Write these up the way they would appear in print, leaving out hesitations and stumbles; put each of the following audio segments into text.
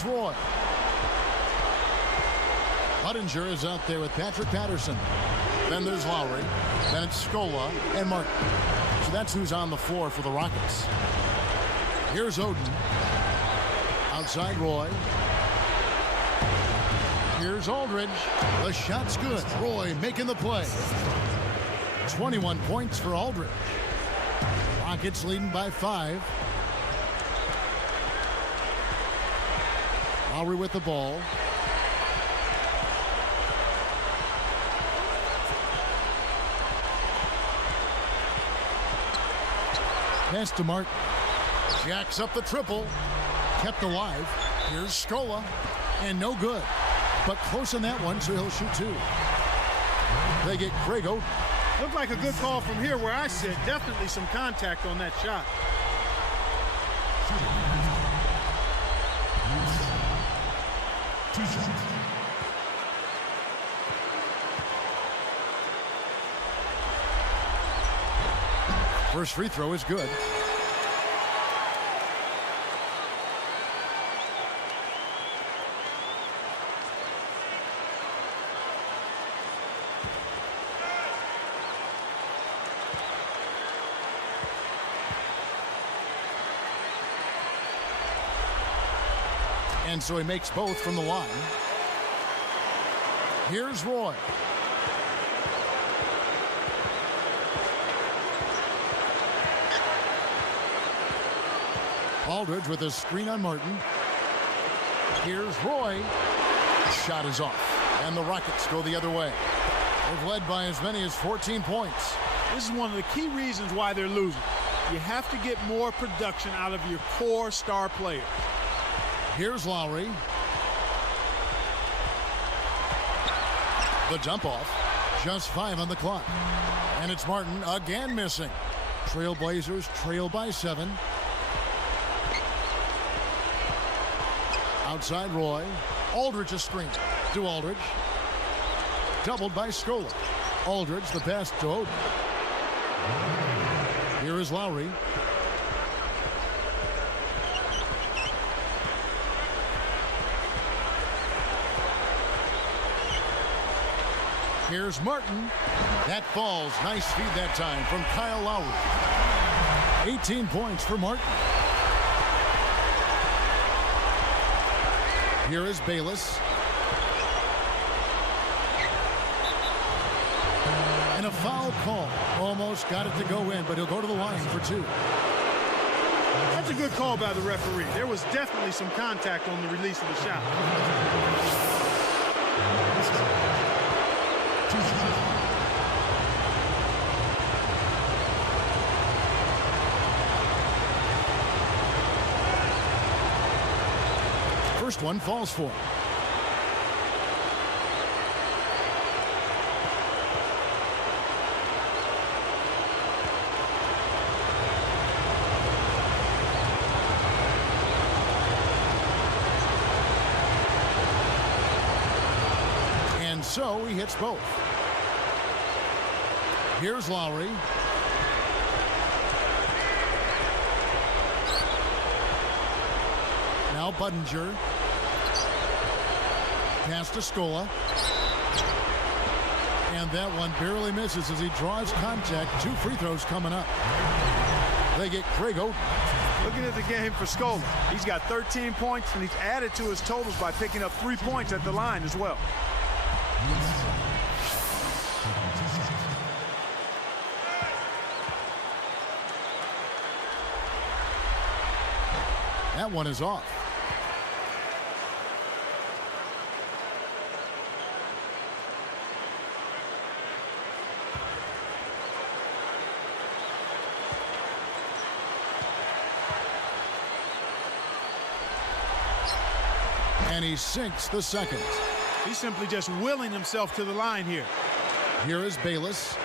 Here's Roy. Budinger is out there with Patrick Patterson. Then there's Lowry. Then it's Scola and Martin. So that's who's on the floor for the Rockets. Here's Oden. Outside Roy. Here's Aldridge. The shot's good. Roy making the play. 21 points for Aldridge. Rockets leading by 5. Lowry with the ball. Pass to Martin. Jacks up the triple. Kept alive. Here's Scola. And no good. But close on that one, so he'll shoot 2. They get Greg Oden. Looked like a good call from here where I sit. Definitely some contact on that shot. First free throw is good. And so he makes both from the line. Here's Roy. Aldridge with a screen on Martin. Here's Roy. Shot is off. And the Rockets go the other way. They've led by as many as 14 points. This is one of the key reasons why they're losing. You have to get more production out of your core star players. Here's Lowry. The dump off. Just 5 on the clock. And it's Martin again missing. Trailblazers trail by 7. Outside Roy. Aldridge a screen. To Aldridge. Doubled by Scola. Aldridge the pass to Oden. Here is Lowry. Here's Martin. That falls. Nice feed that time from Kyle Lowry. 18 points for Martin. Here is Bayless. And a foul call. Almost got it to go in, but he'll go to the line for 2. That's a good call by the referee. There was definitely some contact on the release of the shot. First one falls for him. And so he hits both. Here's Lowry. Now Budinger. Pass to Scola. And that one barely misses as he draws contact. 2 free throws coming up. They get Greg Oden. Looking at the game for Scola. He's got 13 points, and he's added to his totals by picking up 3 points at the line as well. That one is off. And he sinks the second. He's simply just willing himself to the line here. Here is Bayless.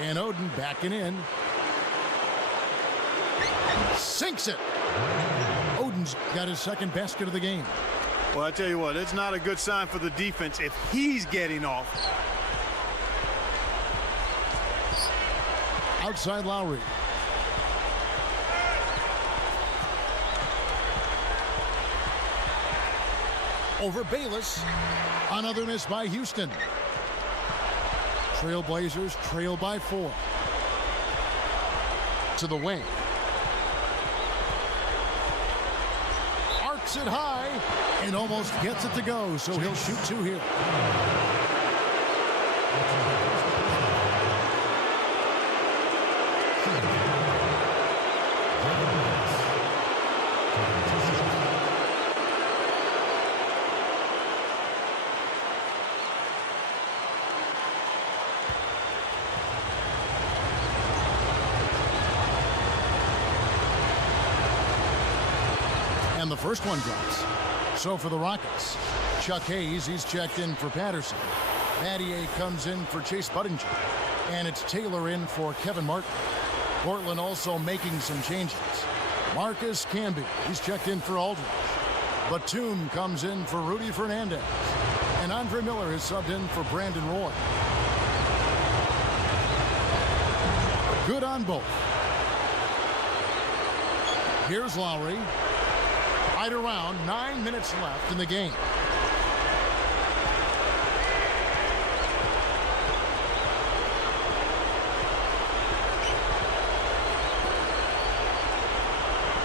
And Oden backing in. Sinks it. Oden's got his second basket of the game. Well, I tell you what, it's not a good sign for the defense if he's getting off. Outside Lowry. Over Bayless. Another miss by Houston. Trailblazers trail by 4. To the wing. Arcs it high and almost gets it to go, so he'll shoot 2 here. And the first one drops. So for the Rockets, Chuck Hayes, he's checked in for Patterson. Battier comes in for Chase Budinger. And it's Taylor in for Kevin Martin. Portland also making some changes. Marcus Camby, he's checked in for Aldridge. Batum comes in for Rudy Fernandez. And Andre Miller is subbed in for Brandon Roy. Good on both. Here's Lowry. Right around 9 minutes left in the game.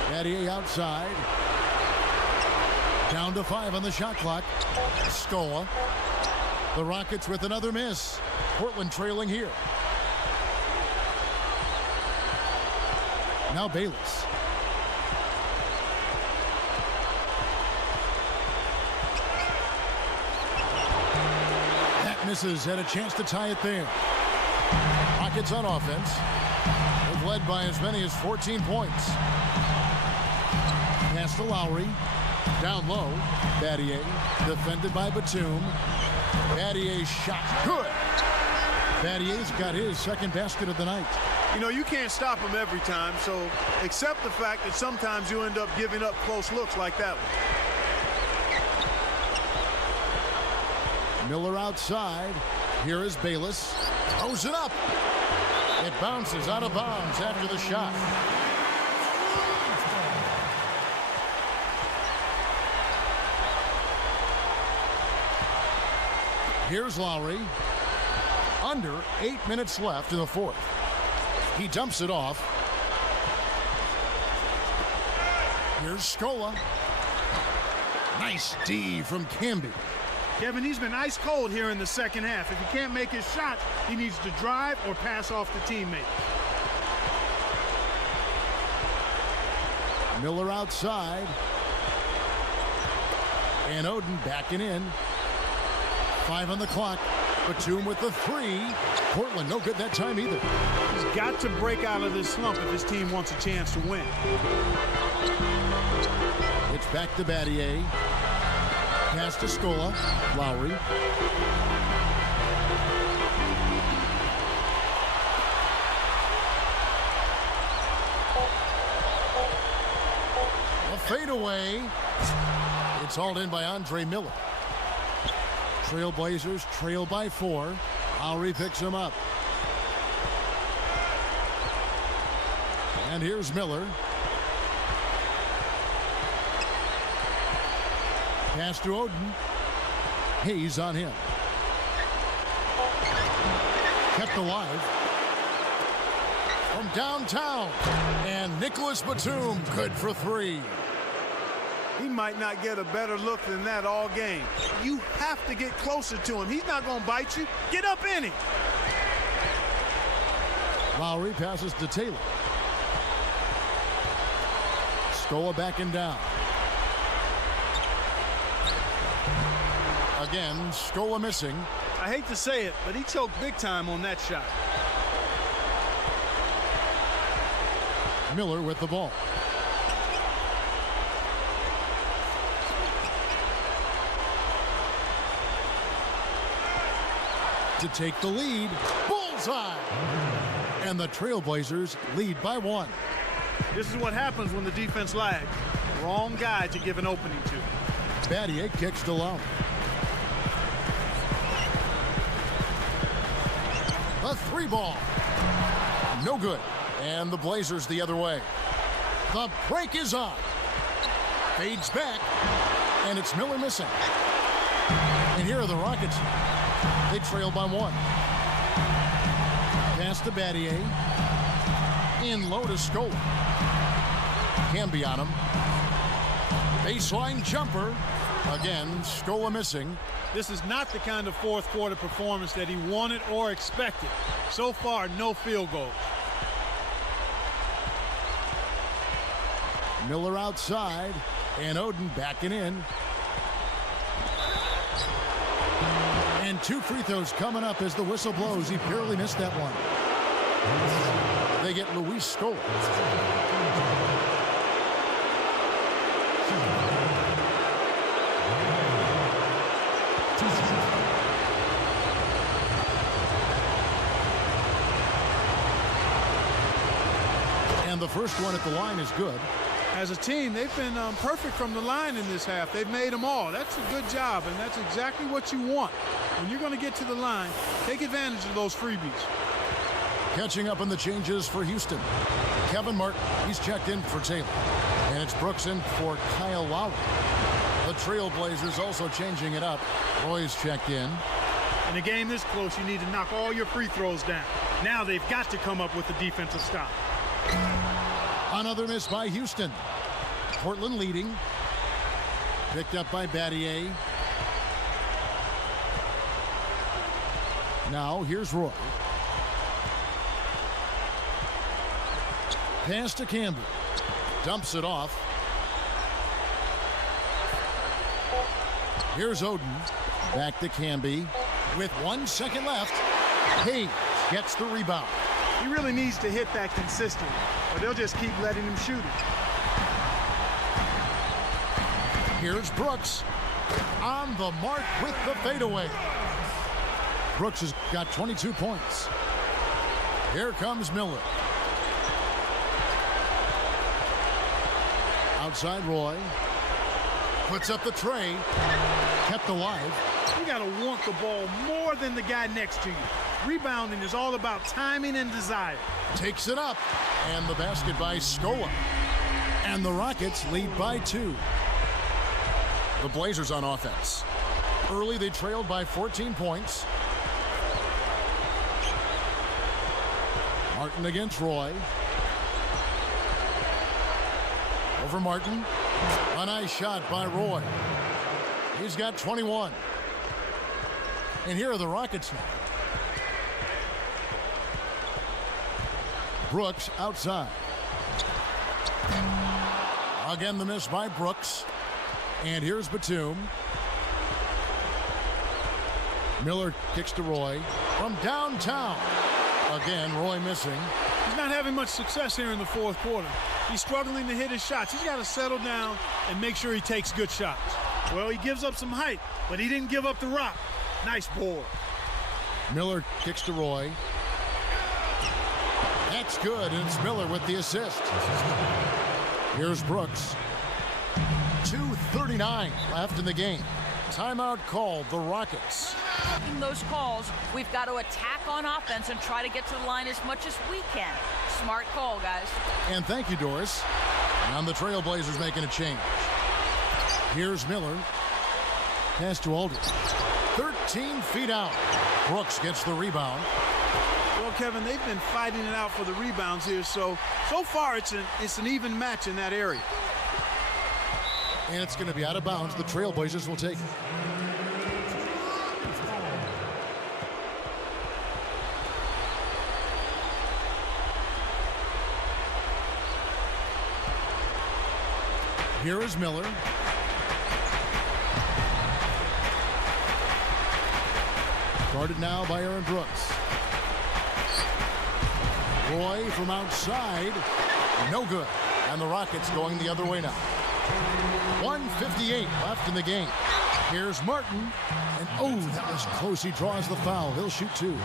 Battier outside. Down to 5 on the shot clock. Scola. The Rockets with another miss. Portland trailing here. Now Bayless. Misses, had a chance to tie it there. Rockets on offense. They've led by as many as 14 points. Pass to Lowry. Down low. Battier. Defended by Batum. Battier's shot. Good. Battier's got his second basket of the night. You know, you can't stop him every time, so accept the fact that sometimes you end up giving up close looks like that one. Miller outside. Here is Bayless. Throws it up. It bounces out of bounds after the shot. Here's Lowry. Under 8 minutes left in the fourth. He dumps it off. Here's Scola. Nice D from Camby. Kevin, he's been ice cold here in the second half. If he can't make his shot, he needs to drive or pass off the teammate. Miller outside. And Oden backing in. 5 on the clock. Batum with the 3. Portland no good that time either. He's got to break out of this slump if his team wants a chance to win. It's back to Battier. Pass to Scola. Lowry. A fadeaway. It's hauled in by Andre Miller. Trailblazers trail by 4. Lowry picks him up. And here's Miller. Pass to Oden. Hayes on him. Kept alive. From downtown. And Nicholas Batum good for 3. He might not get a better look than that all game. You have to get closer to him. He's not going to bite you. Get up in him. Lowry passes to Taylor. Scola backing down. Again, Scola missing. I hate to say it, but he choked big time on that shot. Miller with the ball. To take the lead. Bullseye! And the Trailblazers lead by 1. This is what happens when the defense lags. Wrong guy to give an opening to. Battier kicks to Lowry. The 3 ball. No good. And the Blazers the other way. The break is on. Fades back. And it's Miller missing. And here are the Rockets. They trail by 1. Pass to Battier. In low to Scola. Camby on him. Baseline jumper. Again, Scola missing. This is not the kind of fourth quarter performance that he wanted or expected. So far, no field goals. Miller outside, and Oden backing in. And 2 free throws coming up as the whistle blows. He barely missed that one. They get Luis Scola. And the first one at the line is good. As a team, they've been perfect from the line in this half. They've made them all. That's a good job, and that's exactly what you want. When you're going to get to the line, take advantage of those freebies. Catching up on the changes for Houston. Kevin Martin, he's checked in for Taylor. And it's Brooks in for Kyle Lowry. The Trailblazers also changing it up. Roy's checked in. In a game this close, you need to knock all your free throws down. Now they've got to come up with a defensive stop. Another miss by Houston. Portland leading. Picked up by Battier. Now here's Roy. Pass to Campbell. Dumps it off. Here's Oden. Back to Camby. With 1 second left. Hayes gets the rebound. He really needs to hit that consistently, or they'll just keep letting him shoot it. Here's Brooks on the mark with the fadeaway. Brooks has got 22 points. Here comes Miller. Outside Roy. Puts up the tray. Kept alive. You got to want the ball more than the guy next to you. Rebounding is all about timing and desire. Takes it up. And the basket by Scola. And the Rockets lead by 2. The Blazers on offense. Early they trailed by 14 points. Martin against Roy. Over Martin. A nice shot by Roy. He's got 21. And here are the Rockets now. Brooks outside. Again, the miss by Brooks. And here's Batum. Miller kicks to Roy from downtown. Again, Roy missing. He's not having much success here in the fourth quarter. He's struggling to hit his shots. He's got to settle down and make sure he takes good shots. Well, he gives up some height, but he didn't give up the rock. Nice board. Miller kicks to Roy. That's good, and it's Miller with the assist. Here's Brooks. 2:39 left in the game. Timeout called, the Rockets. In those calls, we've got to attack on offense and try to get to the line as much as we can. Smart call, guys. And thank you, Doris. And the Trailblazers making a change. Here's Miller. Pass to Aldridge. 13 feet out. Brooks gets the rebound. Well, Kevin, they've been fighting it out for the rebounds here, so far it's an even match in that area. And it's going to be out of bounds. The Trailblazers will take it. Here is Miller. Guarded now by Aaron Brooks. Roy from outside. No good. And the Rockets going the other way now. 1:58 left in the game. Here's Martin. And oh, that was close. He draws the foul. He'll shoot 2.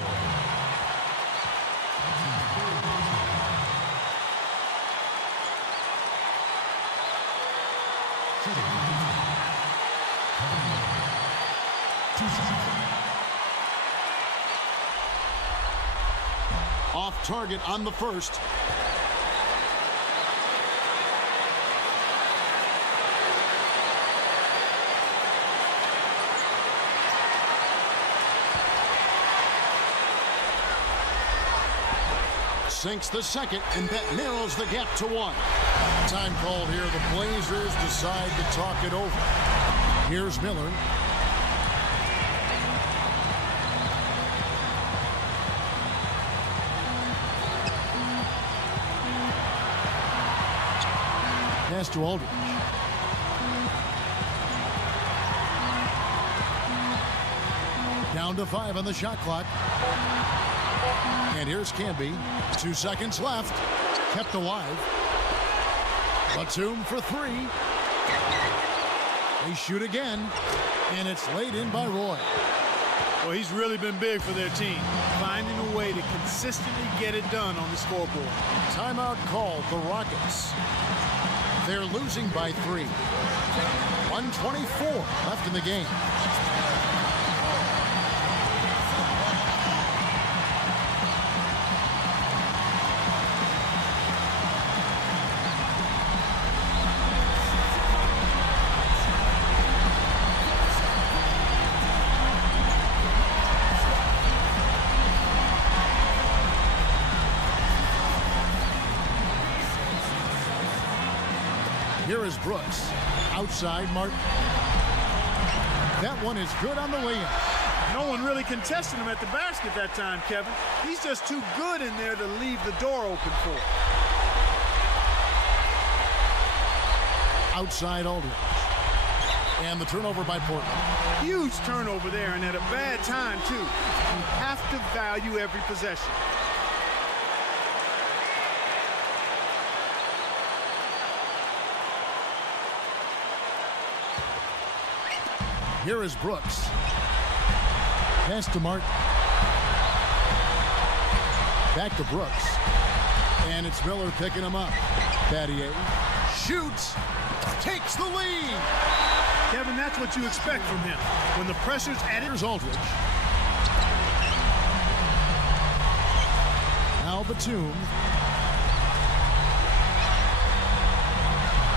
Off target on the first. Sinks the second, and that narrows the gap to 1. Time called here. The Blazers decide to talk it over. Here's Miller. Pass to Aldridge. Down to 5 on the shot clock. And here's Camby. 2 seconds left. Kept alive. Batum for 3. They shoot again. And it's laid in by Roy. Well, he's really been big for their team, finding a way to consistently get it done on the scoreboard. Timeout called the Rockets. They're losing by 3. 124 left in the game. Here is Brooks. Outside, Martin. That one is good on the way in. No one really contested him at the basket that time, Kevin. He's just too good in there to leave the door open for. Outside Aldridge. And the turnover by Portland. Huge turnover there, and at a bad time, too. You have to value every possession. Here is Brooks. Pass to Martin. Back to Brooks. And it's Miller picking him up. Battier shoots. Takes the lead. Kevin, that's what you expect from him. When the pressure's at it. Here's Aldridge. Now Batum.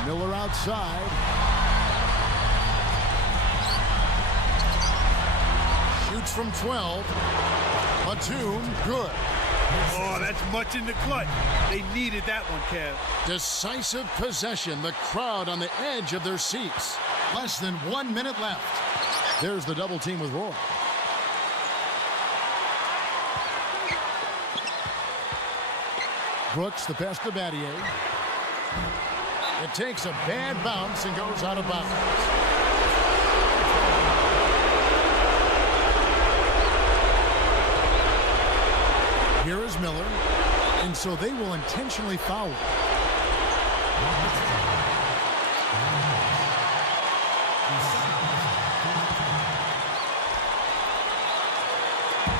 Miller outside. Shoots from 12. Batum, good. Oh, that's much in the clutch. They needed that one, Kev. Decisive possession. The crowd on the edge of their seats. Less than 1 minute left. There's the double team with Roy. Brooks, the pass to Battier. It takes a bad bounce and goes out of bounds. Here is Miller, and so they will intentionally foul.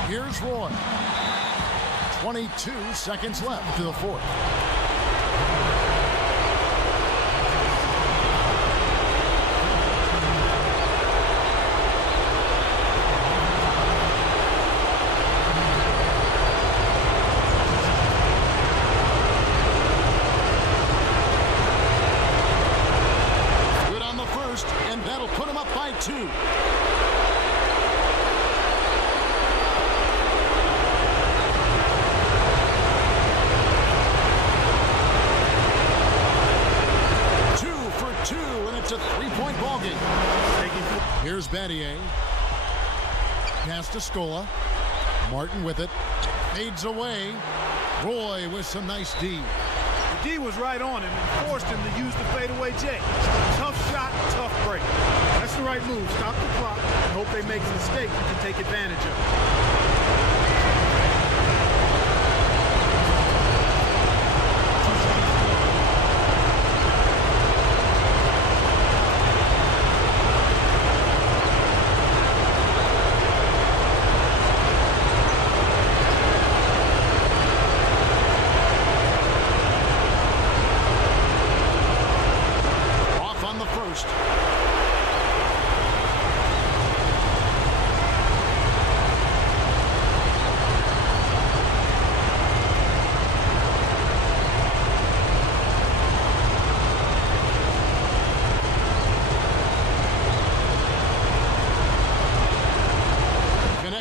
Here's Roy. 22 seconds left to the fourth. And that'll put him up by 2. Two for 2, and it's a 3-point ball game. Here's Battier. Pass to Scola. Martin with it. Fades away. Roy with some nice D. The D was right on him and forced him to use the fadeaway J. Tough shot, tough break. That's the right move. Stop the clock and hope they make a mistake you can take advantage of.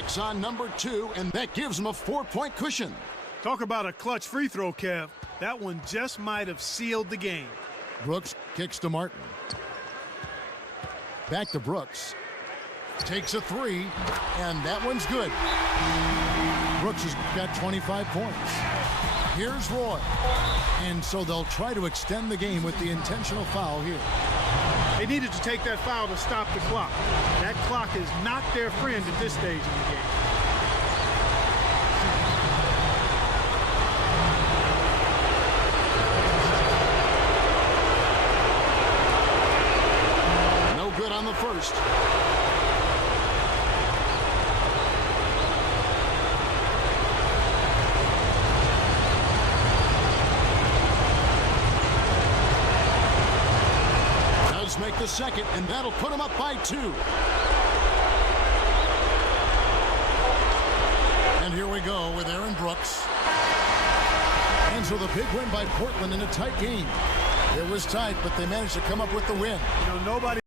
Brooks on number 2, and that gives him a 4-point cushion. Talk about a clutch free throw, Kev. That one just might have sealed the game. Brooks kicks to Martin. Back to Brooks. Takes a 3, and that one's good. Brooks has got 25 points. Here's Roy. And so they'll try to extend the game with the intentional foul here. They needed to take that foul to stop the clock. That clock is not their friend at this stage in the game. No good on the first. Make the second, and that'll put him up by 2. And here we go with Aaron Brooks. And so the big win by Portland in a tight game. It was tight, but they managed to come up with the win. Nobody